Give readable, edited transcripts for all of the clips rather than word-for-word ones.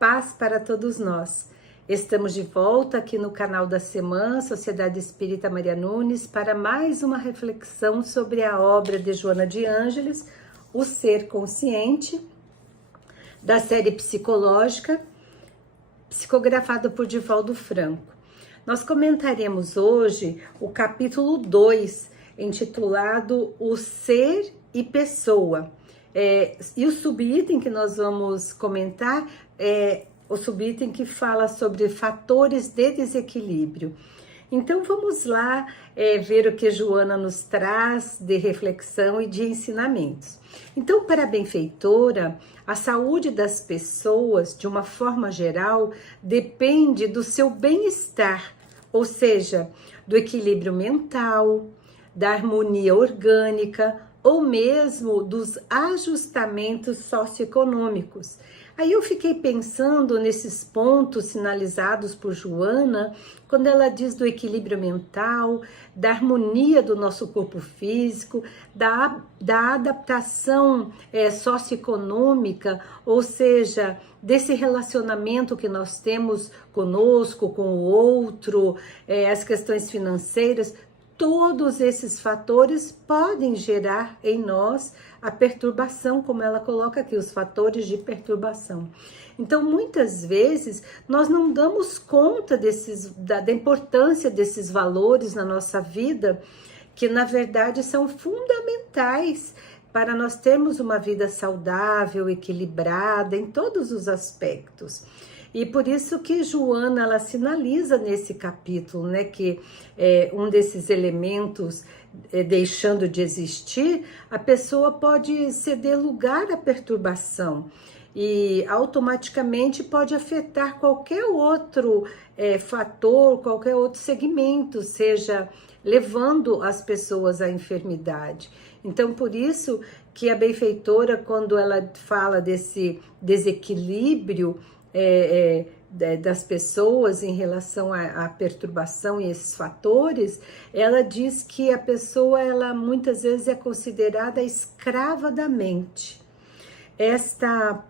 paz para todos nós. Estamos de volta aqui no canal da Semã, Sociedade Espírita Maria Nunes, para mais uma reflexão sobre a obra de Joana de Ângeles, O Ser Consciente, da série psicológica, psicografada por Divaldo Franco. Nós comentaremos hoje o capítulo 2, intitulado O Ser e Pessoa. E o subitem que nós vamos comentar é o subitem que fala sobre fatores de desequilíbrio. Então vamos lá ver o que Joana nos traz de reflexão e de ensinamentos. Então, para a benfeitora, a saúde das pessoas, de uma forma geral, depende do seu bem-estar, ou seja, do equilíbrio mental, da harmonia orgânica, ou mesmo dos ajustamentos socioeconômicos. Aí eu fiquei pensando nesses pontos sinalizados por Joana, quando ela diz do equilíbrio mental, da harmonia do nosso corpo físico, da adaptação socioeconômica, ou seja, desse relacionamento que nós temos conosco, com o outro, as questões financeiras. Todos esses fatores podem gerar em nós a perturbação, como ela coloca aqui, os fatores de perturbação. Então, muitas vezes, nós não damos conta da importância desses valores na nossa vida, que na verdade são fundamentais para nós termos uma vida saudável, equilibrada em todos os aspectos. E por isso que Joana, ela sinaliza nesse capítulo, né, que um desses elementos deixando de existir, a pessoa pode ceder lugar à perturbação e automaticamente pode afetar qualquer outro fator, qualquer outro segmento, seja levando as pessoas à enfermidade. Então, por isso que a benfeitora, quando ela fala desse desequilíbrio das pessoas em relação à perturbação e esses fatores, ela diz que a pessoa, ela muitas vezes é considerada escrava da mente. Esta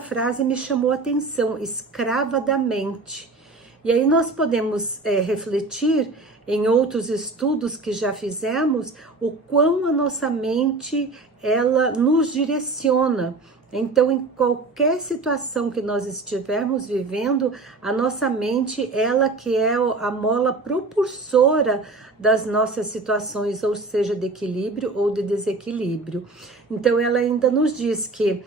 frase me chamou a atenção, escrava da mente. E aí nós podemos refletir em outros estudos que já fizemos, o quão a nossa mente, ela nos direciona. Então, em qualquer situação que nós estivermos vivendo, a nossa mente, ela que é a mola propulsora das nossas situações, ou seja, de equilíbrio ou de desequilíbrio. Então, ela ainda nos diz que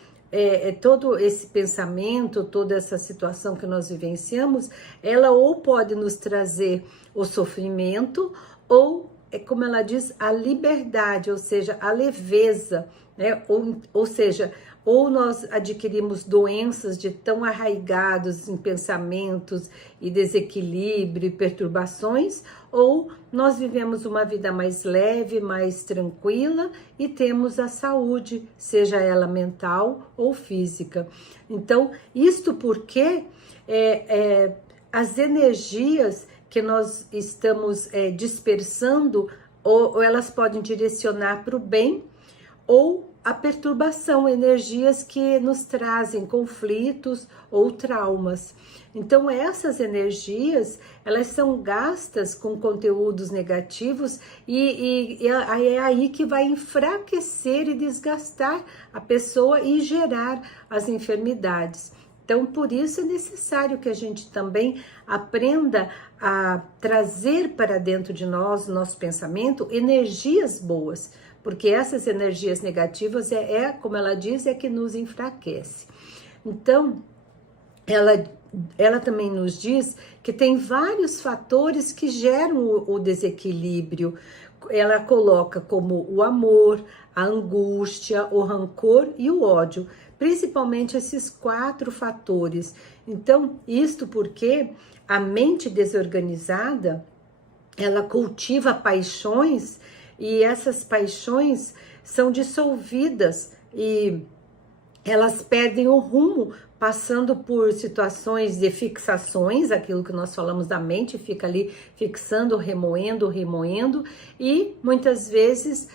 todo esse pensamento, toda essa situação que nós vivenciamos, ela ou pode nos trazer o sofrimento, ou, como ela diz, a liberdade, ou seja, a leveza, né? Ou seja, ou nós adquirimos doenças de tão arraigados em pensamentos e desequilíbrio e perturbações, ou nós vivemos uma vida mais leve, mais tranquila e temos a saúde, seja ela mental ou física. Então, isto porque as energias que nós estamos dispersando, ou elas podem direcionar para o bem, ou a perturbação, energias que nos trazem conflitos ou traumas. Então, essas energias, elas são gastas com conteúdos negativos e é aí que vai enfraquecer e desgastar a pessoa e gerar as enfermidades. Então, por isso é necessário que a gente também aprenda a trazer para dentro de nós, nosso pensamento, energias boas, porque essas energias negativas como ela diz, é que nos enfraquece. Então, ela também nos diz que tem vários fatores que geram o desequilíbrio. Ela coloca como o amor, a angústia, o rancor e o ódio, principalmente esses 4 fatores. Então, isto porque a mente desorganizada, ela cultiva paixões, e essas paixões são dissolvidas e elas perdem o rumo, passando por situações de fixações, aquilo que nós falamos da mente, fica ali fixando, remoendo, e muitas vezes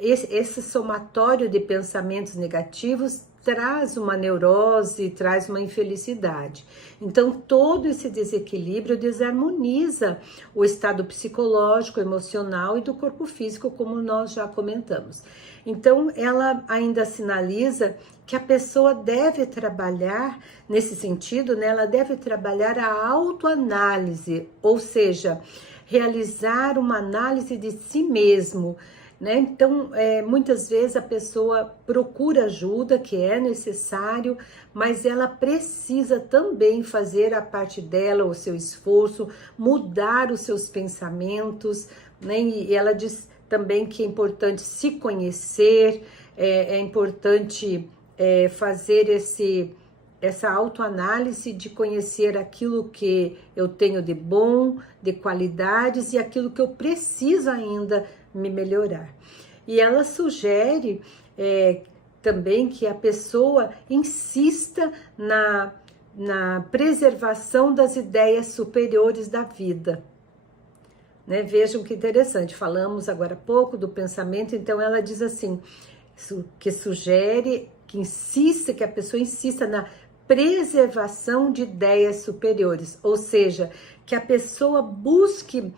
esse somatório de pensamentos negativos traz uma neurose, traz uma infelicidade. Então, todo esse desequilíbrio desarmoniza o estado psicológico, emocional e do corpo físico, como nós já comentamos. Então, ela ainda sinaliza que a pessoa deve trabalhar, nesse sentido, né, ela deve trabalhar a autoanálise, ou seja, realizar uma análise de si mesmo, né? Então, muitas vezes a pessoa procura ajuda, que é necessário, mas ela precisa também fazer a parte dela, o seu esforço, mudar os seus pensamentos, né? E ela diz também que é importante se conhecer, é importante fazer essa autoanálise de conhecer aquilo que eu tenho de bom, de qualidades e aquilo que eu preciso ainda me melhorar. E ela sugere também que a pessoa insista na preservação das ideias superiores da vida. Né? Vejam que interessante, falamos agora há pouco do pensamento, então ela diz assim, que sugere, que a pessoa insista na preservação de ideias superiores, ou seja, que a pessoa busque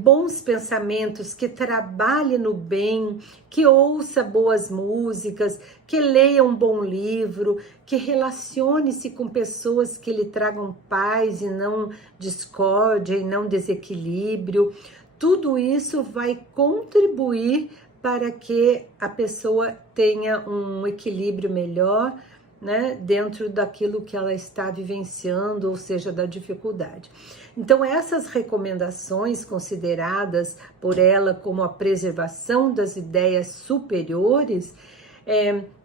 bons pensamentos, que trabalhe no bem, que ouça boas músicas, que leia um bom livro, que relacione-se com pessoas que lhe tragam paz e não discórdia e não desequilíbrio. Tudo isso vai contribuir para que a pessoa tenha um equilíbrio melhor, né, dentro daquilo que ela está vivenciando, ou seja, da dificuldade. Então, essas recomendações consideradas por ela como a preservação das ideias superiores,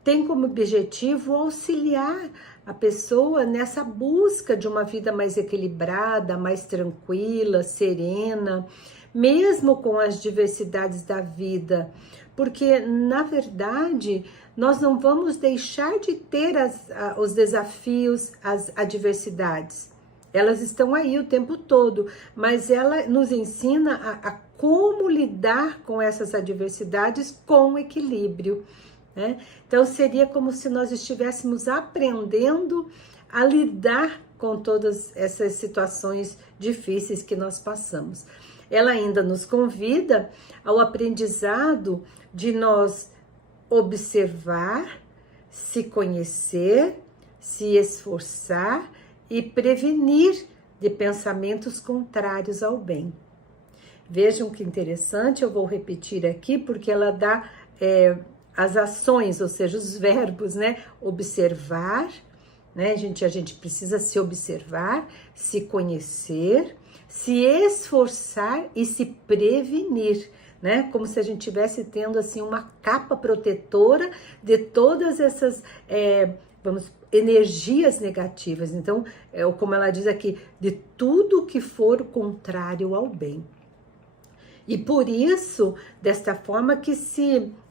tem como objetivo auxiliar a pessoa nessa busca de uma vida mais equilibrada, mais tranquila, serena, mesmo com as diversidades da vida, porque, na verdade, nós não vamos deixar de ter os desafios, as adversidades. Elas estão aí o tempo todo, mas ela nos ensina a como lidar com essas adversidades com equilíbrio, né? Então, seria como se nós estivéssemos aprendendo a lidar com todas essas situações difíceis que nós passamos. Ela ainda nos convida ao aprendizado de nós observar, se conhecer, se esforçar e prevenir de pensamentos contrários ao bem. Vejam que interessante, eu vou repetir aqui porque ela dá as ações, ou seja, os verbos, né? Observar, né? A gente precisa se observar, se conhecer, se esforçar e se prevenir, né? Como se a gente estivesse tendo assim uma capa protetora de todas essas energias negativas. Então, como ela diz aqui, de tudo que for contrário ao bem. E por isso, desta forma que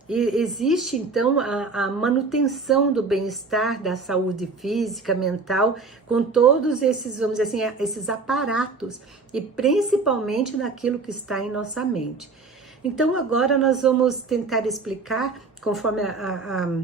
existe então a manutenção do bem-estar, da saúde física, mental, com todos esses, vamos dizer assim, esses aparatos, e principalmente naquilo que está em nossa mente. Então agora nós vamos tentar explicar, conforme a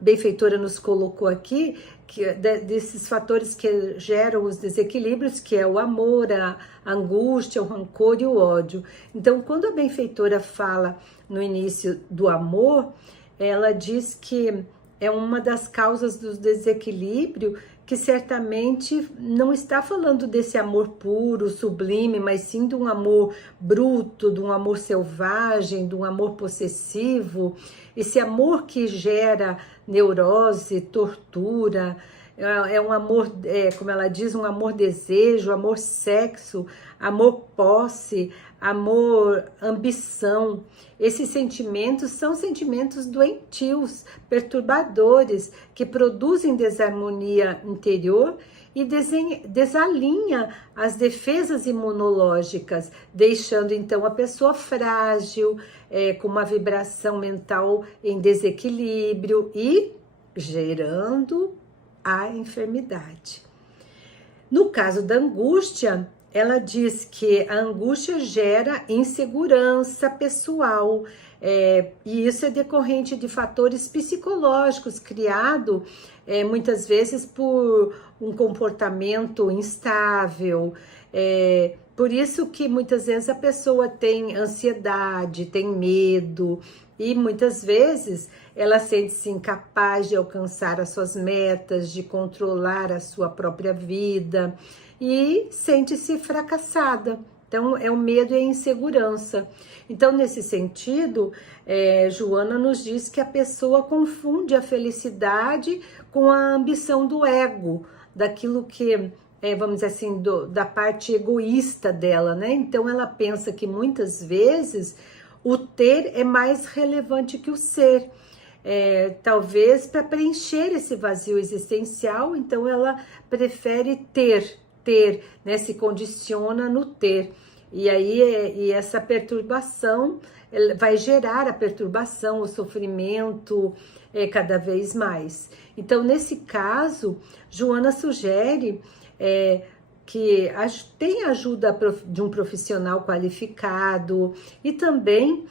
benfeitora nos colocou aqui, que desses fatores que geram os desequilíbrios, que é o amor, a angústia, o rancor e o ódio. Então, quando a benfeitora fala no início do amor, ela diz que é uma das causas do desequilíbrio, que certamente não está falando desse amor puro, sublime, mas sim de um amor bruto, de um amor selvagem, de um amor possessivo, esse amor que gera neurose, tortura, é um amor, como ela diz, um amor desejo, amor sexo, amor posse, amor ambição. Esses sentimentos são sentimentos doentios, perturbadores, que produzem desarmonia interior e desalinha as defesas imunológicas, deixando então a pessoa frágil, com uma vibração mental em desequilíbrio e gerando a enfermidade. No caso da angústia, ela diz que a angústia gera insegurança pessoal, E isso é decorrente de fatores psicológicos criado muitas vezes por um comportamento instável. Por isso que muitas vezes a pessoa tem ansiedade, tem medo, e muitas vezes ela sente-se incapaz de alcançar as suas metas, de controlar a sua própria vida e sente-se fracassada. Então, é o medo e a insegurança. Então, nesse sentido, Joana nos diz que a pessoa confunde a felicidade com a ambição do ego, daquilo que, vamos dizer assim, da parte egoísta dela, né? Então, ela pensa que muitas vezes o ter é mais relevante que o ser. Talvez para preencher esse vazio existencial, então ela prefere ter, né, se condiciona no ter. E aí essa perturbação vai gerar a perturbação, o sofrimento cada vez mais. Então, nesse caso, Joana sugere que tem ajuda de um profissional qualificado e também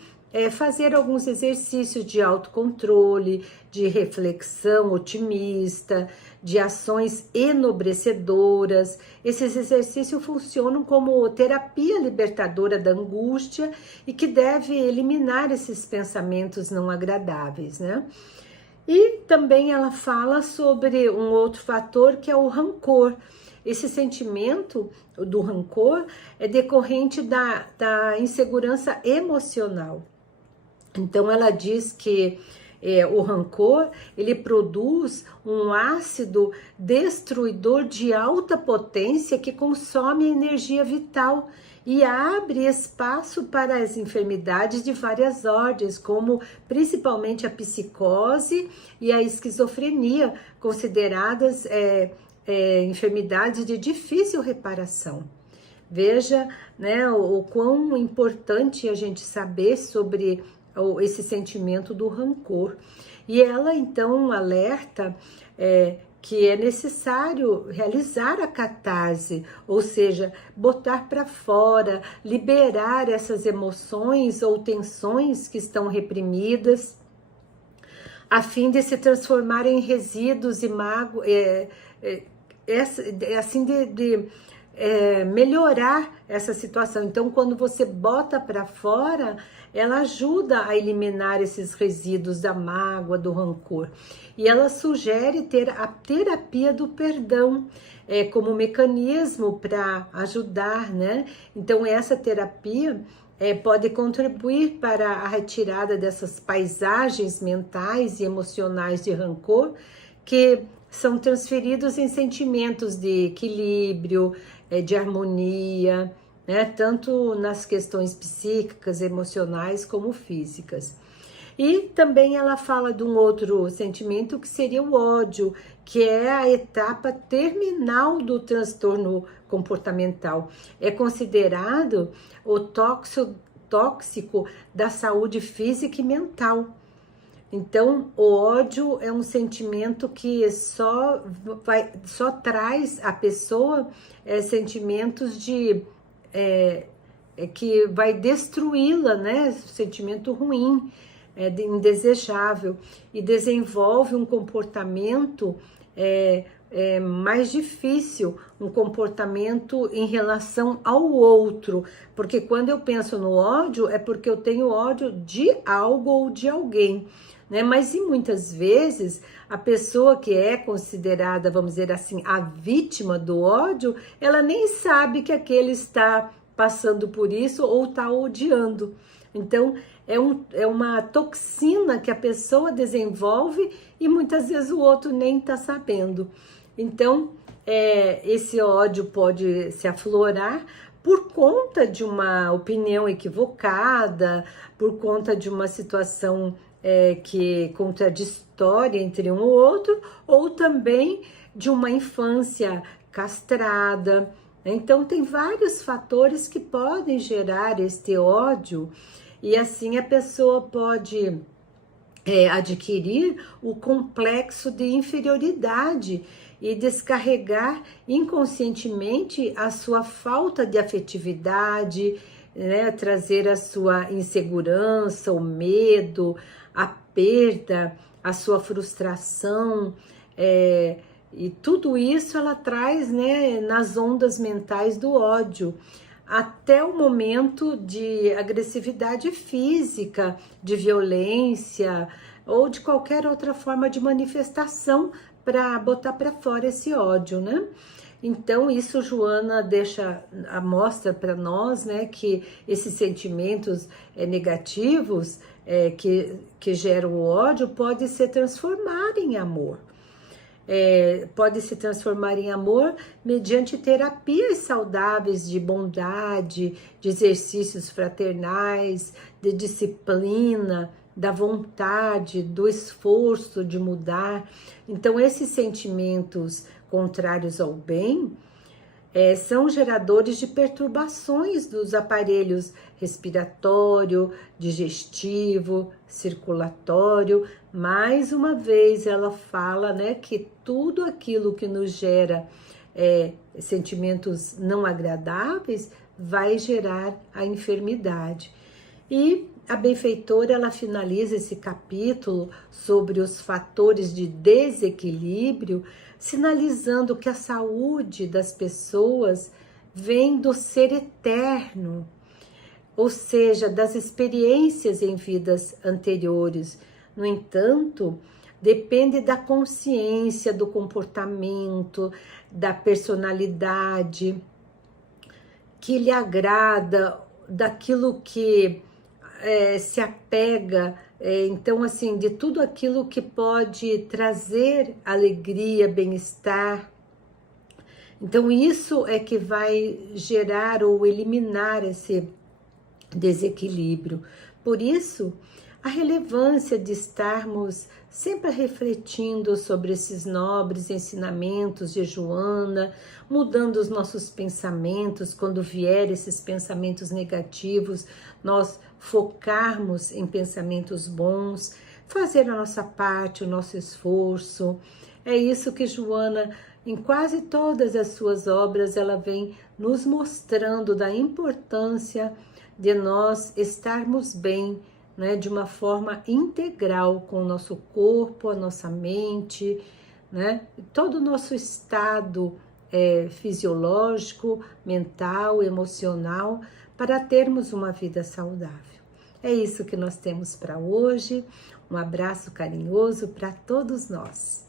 fazer alguns exercícios de autocontrole, de reflexão otimista, de ações enobrecedoras. Esses exercícios funcionam como terapia libertadora da angústia e que deve eliminar esses pensamentos não agradáveis, né? E também ela fala sobre um outro fator que é o rancor. Esse sentimento do rancor é decorrente da insegurança emocional. Então, ela diz que o rancor, ele produz um ácido destruidor de alta potência que consome a energia vital e abre espaço para as enfermidades de várias ordens, como principalmente a psicose e a esquizofrenia, consideradas enfermidades de difícil reparação. Veja, né, o quão importante a gente saber sobre esse sentimento do rancor. E ela então alerta que é necessário realizar a catarse, ou seja, botar para fora, liberar essas emoções ou tensões que estão reprimidas, a fim de se transformar em resíduos e mágoas, assim de melhorar essa situação. Então, quando você bota para fora, ela ajuda a eliminar esses resíduos da mágoa, do rancor. E ela sugere ter a terapia do perdão como mecanismo para ajudar, né? Então, essa terapia pode contribuir para a retirada dessas paisagens mentais e emocionais de rancor que são transferidos em sentimentos de equilíbrio, de harmonia, né? Tanto nas questões psíquicas, emocionais, como físicas. E também ela fala de um outro sentimento que seria o ódio, que é a etapa terminal do transtorno comportamental. É considerado o tóxico da saúde física e mental. Então, o ódio é um sentimento que só traz à pessoa sentimentos que vai destruí-la, né? Sentimento ruim, indesejável, e desenvolve um comportamento mais difícil, um comportamento em relação ao outro, porque quando eu penso no ódio é porque eu tenho ódio de algo ou de alguém, né? Mas e muitas vezes a pessoa que é considerada, vamos dizer assim, a vítima do ódio, ela nem sabe que aquele está passando por isso ou está odiando. Então, é uma toxina que a pessoa desenvolve e muitas vezes o outro nem está sabendo. Então, esse ódio pode se aflorar por conta de uma opinião equivocada, por conta de uma situação que contraditória entre um e outro, ou também de uma infância castrada. Então, tem vários fatores que podem gerar este ódio, e assim a pessoa pode adquirir o complexo de inferioridade e descarregar inconscientemente a sua falta de afetividade, né, trazer a sua insegurança, o medo, a perda, a sua frustração, e tudo isso ela traz, né, nas ondas mentais do ódio, até o momento de agressividade física, de violência ou de qualquer outra forma de manifestação para botar para fora esse ódio, né? Então isso Joana mostra para nós, né, que esses sentimentos negativos que geram o ódio pode se transformar em amor. Pode se transformar em amor mediante terapias saudáveis de bondade, de exercícios fraternais, de disciplina, da vontade, do esforço de mudar. Então, esses sentimentos contrários ao bem são geradores de perturbações dos aparelhos respiratório, digestivo, circulatório. Mais uma vez ela fala, né, que tudo aquilo que nos gera sentimentos não agradáveis vai gerar a enfermidade. E a benfeitora ela finaliza esse capítulo sobre os fatores de desequilíbrio, sinalizando que a saúde das pessoas vem do ser eterno, ou seja, das experiências em vidas anteriores. No entanto, depende da consciência, do comportamento, da personalidade que lhe agrada, daquilo que se apega, então assim, de tudo aquilo que pode trazer alegria, bem-estar. Então isso é que vai gerar ou eliminar esse desequilíbrio. Por isso, a relevância de estarmos sempre refletindo sobre esses nobres ensinamentos de Joana, mudando os nossos pensamentos, quando vier esses pensamentos negativos, nós focarmos em pensamentos bons, fazer a nossa parte, o nosso esforço. É isso que Joana, em quase todas as suas obras, ela vem nos mostrando da importância de nós estarmos bem, né, de uma forma integral com o nosso corpo, a nossa mente, né, todo o nosso estado fisiológico, mental, emocional, para termos uma vida saudável. É isso que nós temos para hoje. Um abraço carinhoso para todos nós.